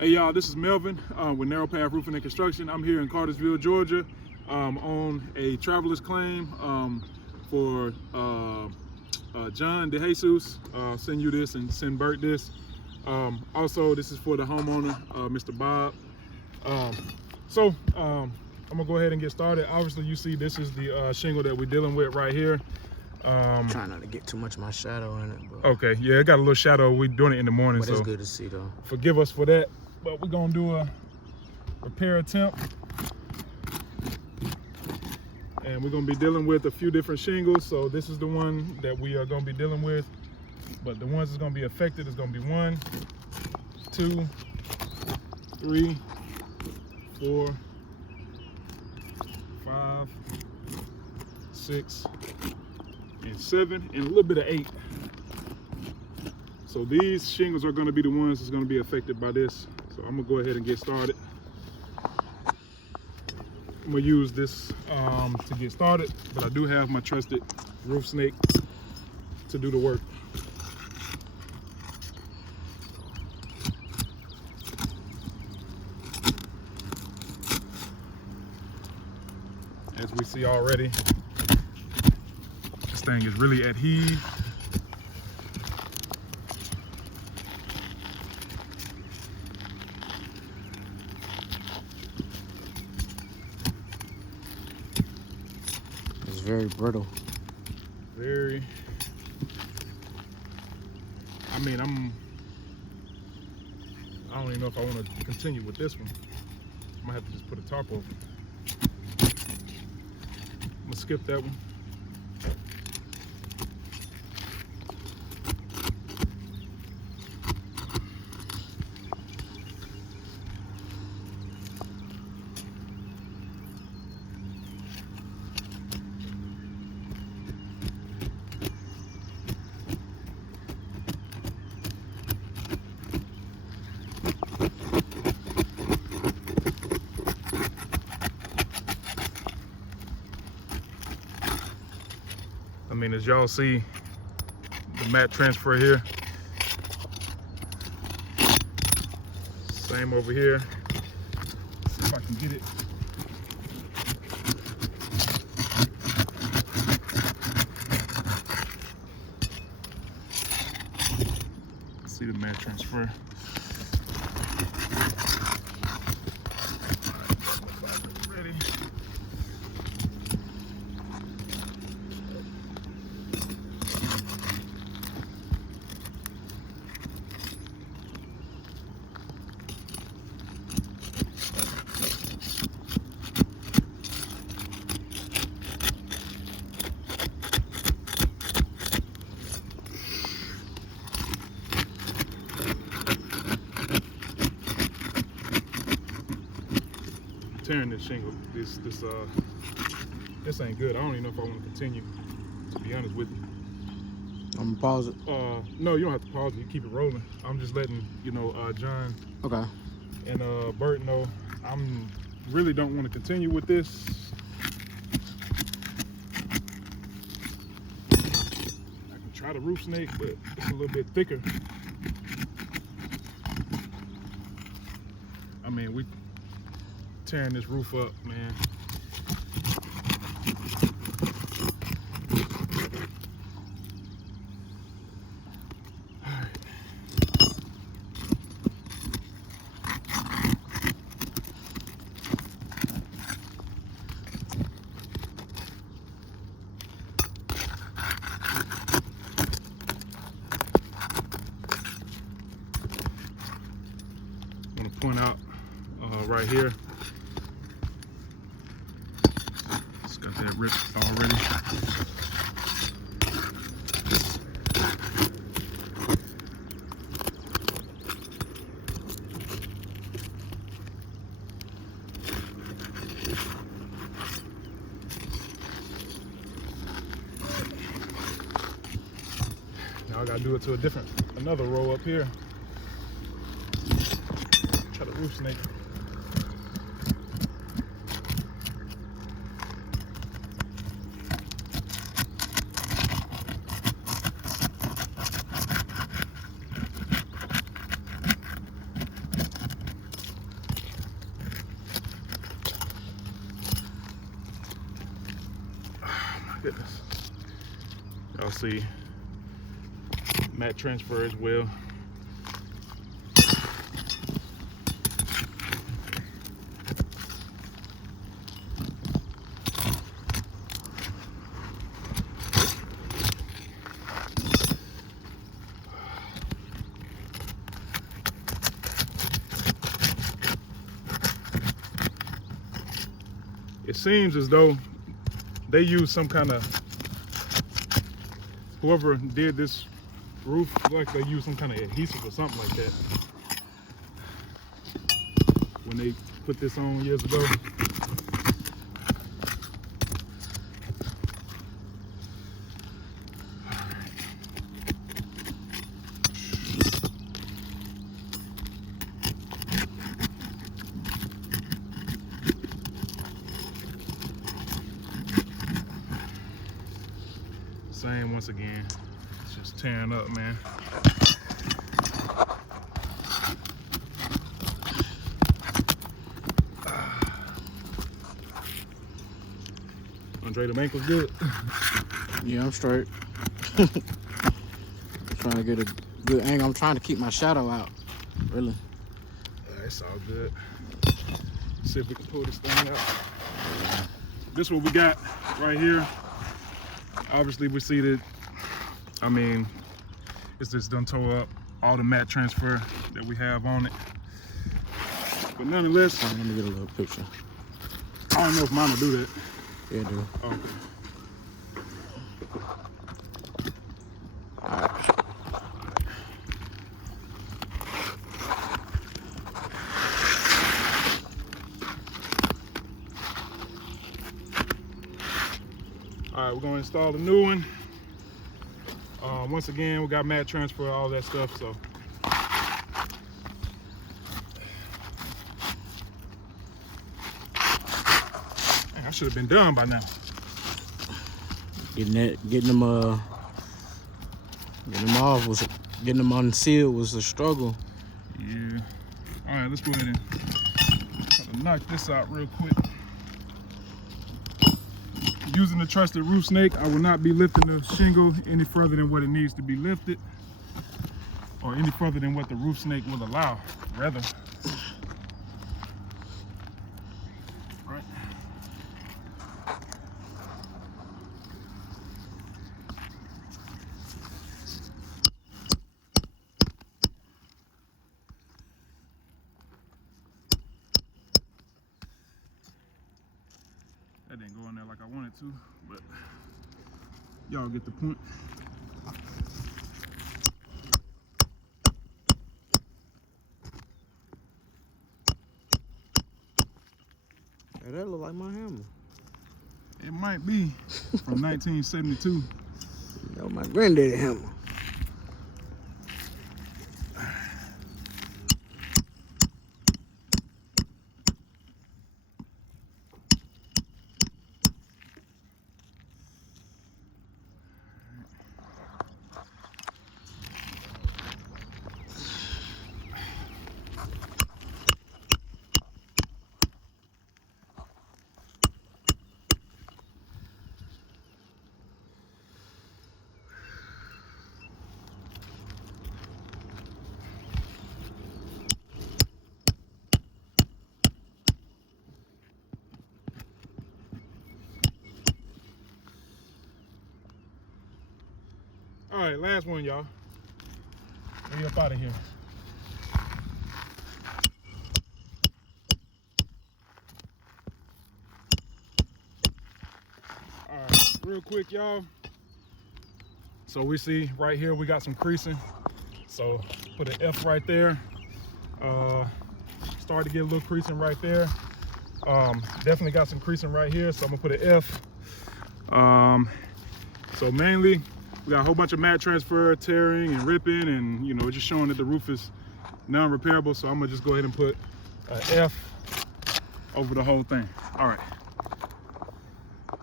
Hey y'all, this is Melvin with Narrow Path Roofing and Construction. I'm here in Cartersville, Georgia, on a traveler's claim for John DeJesus. Send you this and send Bert this. Also, this is for the homeowner, Mr. Bob. I'm gonna go ahead and get started. Obviously, you see this is the shingle that we're dealing with right here. Trying not to get too much of my shadow in it. But okay, yeah, it got a little shadow. We're doing it in the morning, but it's so good to see though. Forgive us for that. But we're gonna do a repair attempt, and we're gonna be dealing with a few different shingles. So this is the one that we are gonna be dealing with, but the ones that's gonna be affected is gonna be 1, 2, 3, 4, 5, 6, and 7, and a little bit of 8. So these shingles are gonna be the ones that's gonna be affected by this. So I'm gonna go ahead and get started. I'm gonna use this to get started, but I do have my trusted roof snake to do the work. As we see already, this thing is really at heave. It's very brittle. Very. I mean, I don't even know if I want to continue with this one. I might have to just put a tarp over. I'm gonna skip that one. I mean, as y'all see, the mat transfer here. Same over here. Let's see if I can get it. See the mat transfer. Ready. Tearing this shingle. This ain't good. I don't even know if I want to continue, to be honest with you. I'm gonna pause it. No, you don't have to pause it. You keep it rolling. I'm just letting John Okay. and Bert know I'm really don't want to continue with this. I can try the roof snake, but it's a little bit thicker. I mean, we tearing this roof up, man. I'm gonna point out right here. It's got that ripped already. Now I gotta do it to another row up here. Try the roof snake. goodness. Y'all see mat transfer as well. It seems as though they use some kind of, whoever did this roof, like they use some kind of adhesive or something like that when they put this on years ago. Same once again, it's just tearing up, man. Andre, the ankle's good? Yeah, I'm straight. Trying to get a good angle. I'm trying to keep my shadow out, really. It's all good. See if we can pull this thing out. This is what we got right here. Obviously, we see that, I mean, it's just done tore up all the mat transfer that we have on it. But nonetheless, let me get a little picture. I don't know if mine will do that. Yeah, dude. Okay. All right, we're gonna install the new one. Once again, we got mat transfer, all that stuff, so. Man, I should have been done by now. Getting them off getting them unsealed was a struggle. Yeah. All right, let's go ahead and knock this out real quick. Using the trusted roof snake, I will not be lifting the shingle any further than what it needs to be lifted, or any further than what the roof snake will allow, rather. Right. That didn't go in there like I wanted to, but y'all get the point. Hey, that look like my hammer. It might be from 1972. That was my granddaddy hammer. All right, last one, y'all. We up out of here. All right, real quick, y'all. So we see right here, we got some creasing. So put an F right there. Started to get a little creasing right there. Definitely got some creasing right here, so I'm gonna put an F. So mainly, we got a whole bunch of mat transfer, tearing and ripping, and you know, just showing that the roof is non-repairable. So I'm gonna just go ahead and put an F over the whole thing. All right.